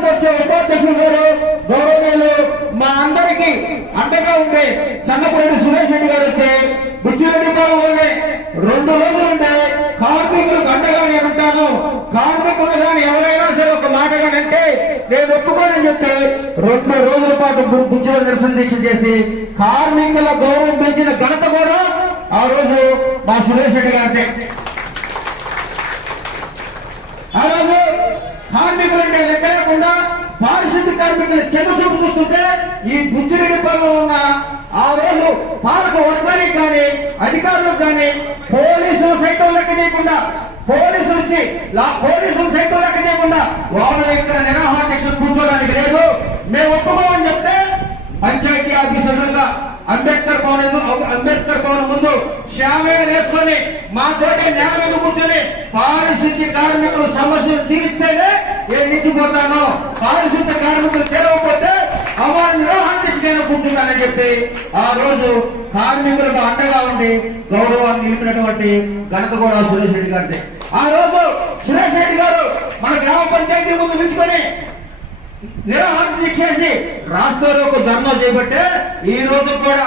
అధికారంలోకి వచ్చే ఉపాధ్యక్షులు గారు గౌరవనీయులు మా అందరికీ అండగా ఉండే సన్నపరెడ్డి సురేష్ రెడ్డి గారు వచ్చి బుచ్చిరెడ్డి బాబునే 2 రోజులు ఉంటే కార్మికులకు అండగా నేను ఉంటాను, కార్మికులు కానీ ఎవరైనా సరే ఒక మాటగానంటే నేను ఒప్పుకోనని చెప్పి 2 రోజుల పాటు బుచ్చిరెడ్డి నిరసన దీక్ష చేసి కార్మికుల గౌరవం పెంచిన ఘనత కూడా ఆ రోజు మా సురేష్ రెడ్డి గారి. ఆ రోజు కార్మికులంటే లెక్క లేకుండా పారిశుద్ధ్య కార్మికులు చెడు చూపు చూస్తుంటే ఈ బుచ్చిరెడ్డి పనులు ఉన్న ఆ రోజు పాలక వర్గానికి కానీ అధికారులకు కానీ పోలీసులు సైతం లెక్క చేయకుండా పోలీసులు సైతం లెక్క చేయకుండా వాళ్ళు ఇక్కడ నిరాహార దీక్ష కూర్చోడానికి లేదు, మేము ఒప్పుకోమని చెప్తే పంచాయతీ ఆఫీస్ ఎదురుగా అంబేద్కర్ భవన్ ముందు శ్యామయ్య నేర్చుకొని మాతోటి నేల మీద కూర్చొని పారిశుద్ధ్య కార్మికుల సమస్యలు తీరిస్తేనే నేను నిలిచిపోతాను, పారిశుద్ధ్య కార్మికులు తెరవకపోతే అవార్డు నిర్వహణ కూర్చుంటానని చెప్పి ఆ రోజు కార్మికులకు అండగా ఉండి గౌరవాన్ని నిలిపినటువంటి ఘనత కూడా సురేష్ రెడ్డి గారిది. ఆ రోజు సురేష్ రెడ్డి గారు మన గ్రామ పంచాయతీ ముందు నిలుచుకొని నిరాహార దీక్ష చేసి రాష్ట్రంలో ధర్నా చేపట్టే ఈ రోజు కూడా